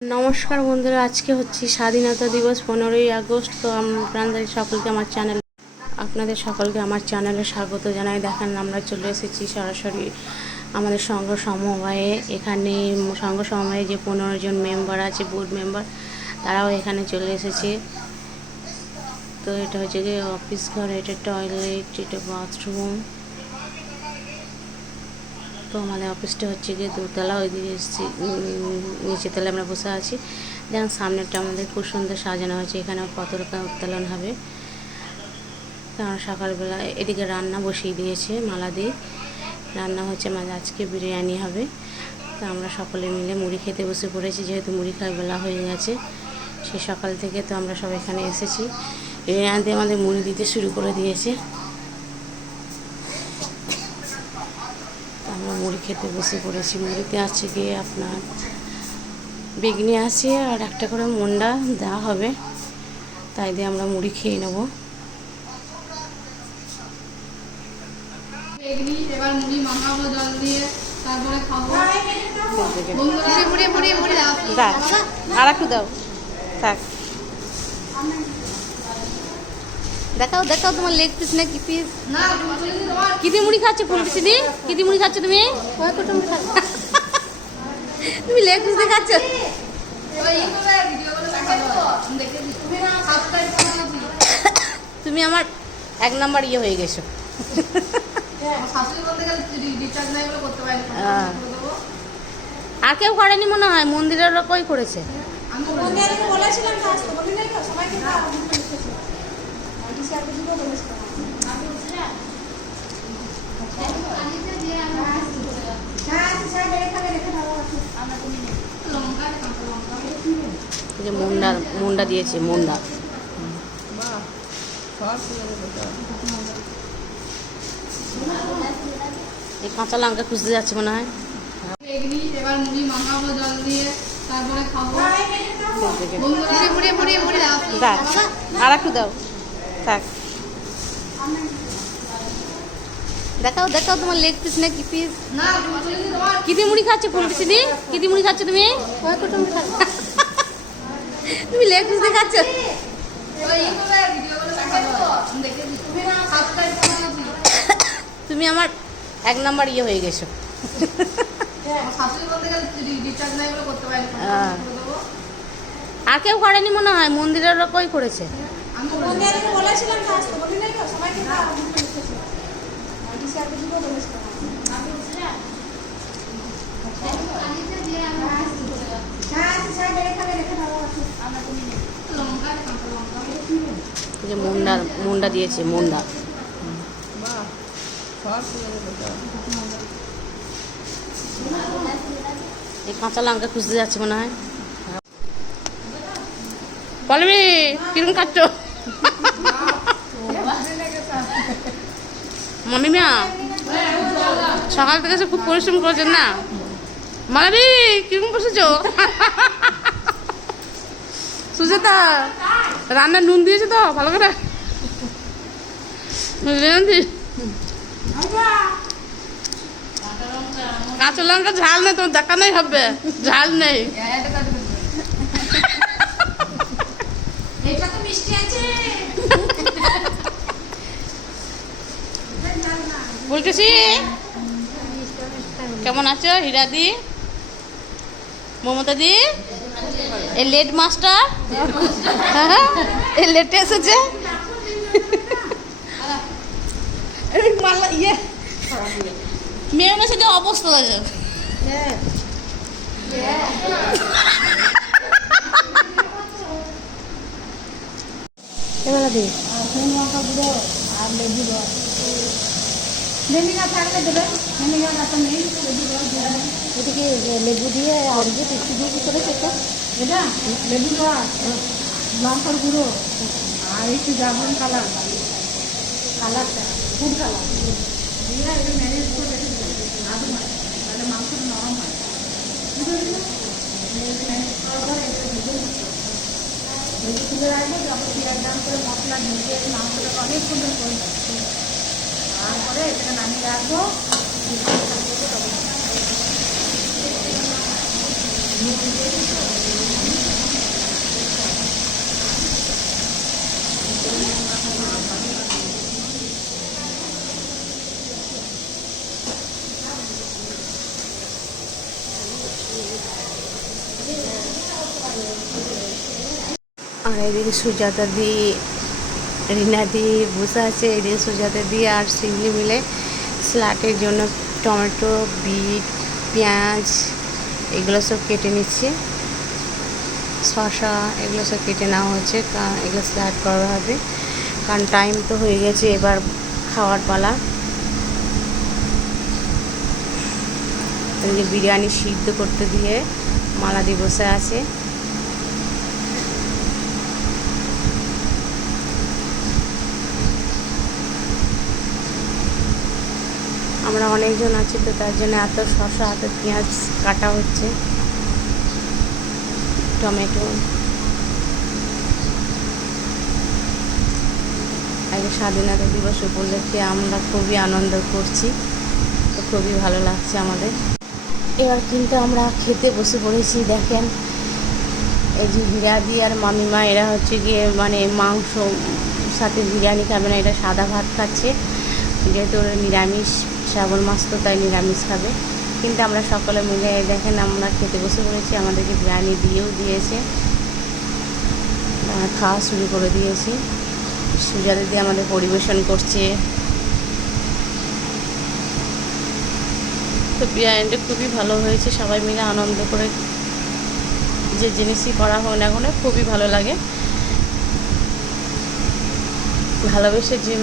নমস্কার বন্ধুরা, আজকে হচ্ছে স্বাধীনতা দিবস পনেরোই আগস্ট, তো আপনাদের সকলকে আমার চ্যানেল আপনাদের সকলকে আমার চ্যানেলে স্বাগত জানাই। দেখেন, আমরা চলে এসেছি সরাসরি আমাদের সংঘ সমবায়ে। এখানে সংঘ সমবায়ে যে পনেরো জন মেম্বার আছে বোর্ড মেম্বার তারাও এখানে চলে এসেছে। তো এটা হচ্ছে গিয়ে অফিস ঘর, এটা টয়লেট এটা বাথরুম তো আমাদের অফিসটা হচ্ছে গিয়ে দোতলা, ওইদিকে এসেছি নিচে তলায় আমরা বসে আছি। যেমন সামনেরটা আমাদের খুব সুন্দর সাজানো হয়েছে এখানে পতাকা উত্তোলন হবে। কারণ সকালবেলা এদিকে রান্না বসিয়ে দিয়েছে মালা দিয়ে। রান্না হচ্ছে মাঝে আজকে বিরিয়ানি হবে। তো আমরা সকলে মিলে মুড়ি খেতে বসে পড়েছি, যেহেতু মুড়ি খাওয়ার বেলা হয়ে গেছে। সে সকাল থেকে তো আমরা সব এখানে এসেছি। বিরিয়ানিতে আমাদের মুড়ি দিতে শুরু করে দিয়েছে। আমরা মুড়ি খেতে বসে পড়েছি মুড়িতে আছে গিয়ে আপনার বেগনি আছে আর একটা করে মন্ডা দেওয়া হবে তাই দিয়ে আমরা মুড়ি খেয়ে নেব এবার মুড়ি মাখাবো জল দিয়ে তারপরে খাব বন্ধুরা মুড়ি মুড়ি মুড়ি দাও আর একটু দাও থাক দেখাও দেখাও তোমার লেগ পিস না কি পিস কি দিয়ে মুড়ি খাচ্ছ ফুল পিসি দি? কি দিয়ে মুড়ি খাচ্ছ তুমি? তুমি লেগ পিস দিয়ে খাচ্ছ? তুমি না সাবস্ক্রাইব করে দিয়েছি তুমি আমার এক নাম্বার ইয়ে হয়ে গেছো। আর কেউ করেনি মনে হয়? মন্দিরের লোকই করেছে। আমি বলেছিলাম যে মুন্ডা মুন্ডা দিয়েছে মুন্ডা। এই কাঁচা লঙ্কা খুঁজতে যাচ্ছে মনে হয়। এবার মুড়ি মাখাবো জল দিয়ে তারপরে খাব। হ্যাঁ, আর একটু দাও। থাক। দেখাও দেখাও তোমার লেগ পিস না কি পিস কি দিয়ে মুড়ি খাচ্ছ ফুল পিসি দি কি দিয়ে মুড়ি খাচ্ছ তুমি? তুমি লেগ পিস দিয়ে খাচ্ছ? তুমি আমার এক নাম্বার ইয়ে হয়ে গেছো। আর কেউ করেনি মনে হয় মন্দিরের লোকই করেছে। যে মুন্ডা মুন্ডা দিয়েছে, মুন্ডা। এই কাঁচা লঙ্কা খুঁজতে যাচ্ছে মনে হয়। বলবি কিরম খাচ্ছ? মামি মিয়া সকাল থেকে সে খুব পরিশ্রম করেছেন না? মালাবি কিরম বসেছ? সুজাতা রান্না নুন দিয়েছে তো ভালো করে। কাঁচা লঙ্কা ঝাল নেই তোমার দেখানোই হবে। ঝাল নেই। মিষ্টি আছে। বলতেছি? কেমন আছো? হীরাদি? মমতা দি এ লেট মাস্টার হ্যাঁ এই লেটে এসেছে ইয়ে। মেয়ে যে অবস্থা আছে এবেলা দি ভেনিগার থাকলে দেবেন ভেনিগার এত নেই লেবু এদিকে লেবু দিয়ে আর যে টেস্টি দিয়ে কি করে খেতে এটা লেবু রস লঙ্কার গুঁড়ো আর একটু জাফরান কালার। কালারটা ফুড কালার। দিয়ে এটা ম্যানেজ করে আধ ঘণ্টা তাহলে মাংসটা নরম হয়। ভেজে। তুলে রাখব যখন পেঁয়াজ দাম করে মশলা ঢেকে মাংসটাকে অনেক সুন্দর করে। তারপরে এখানে নামিয়ে রাখব। আর এদিকে সুজাতা দিয়ে রিনা দি বসে আছে এদিকে সুজাতা দি আর শিবলি মিলে স্যালাডের জন্য টমেটো, বিট, পেঁয়াজ, এগুলো সব কেটে নিচ্ছে। শসা এগুলো সব কেটে নেওয়া হচ্ছে এগুলো স্যালাড করা হবে। কারণ টাইম তো হয়ে গেছে এবার খাওয়ার পালা। বিরিয়ানি সিদ্ধ করতে দিয়ে মালাদি বসে আছে। আমরা অনেকজন আছি তো তার জন্য এত শসা, এত পেঁয়াজ কাটা হচ্ছে। টমেটো। আগে স্বাধীনতা দিবস উপলক্ষে আমরা খুবই আনন্দ করছি। তো খুবই ভালো লাগছে আমাদের। এবার কিন্তু আমরা খেতে বসে পড়েছি, দেখেন। এই যে হিরাদি আর মামিমা, এরা হচ্ছে গিয়ে মানে মাংস সাথে বিরিয়ানি খাবে না এটা সাদা ভাত খাচ্ছে। যেহেতু নিরামিষ। শ্রাবণ মাস তো তাই নিরামিষ খাবে। কিন্তু আমরা সকলে মিলে দেখেন আমরা খেতে বসে পড়েছি, আমাদেরকে বিরিয়ানি দিয়েও দিয়েছে। খাওয়া শুরু করে দিয়েছি। সুজাতা দিয়ে আমাদের পরিবেশন করছে। তো বিরিয়ানিটা খুবই ভালো হয়েছে, সবাই মিলে আনন্দ করে যে জিনিসই করা হোক না কেন, খুবই ভালো লাগে। ভালোবেসে যে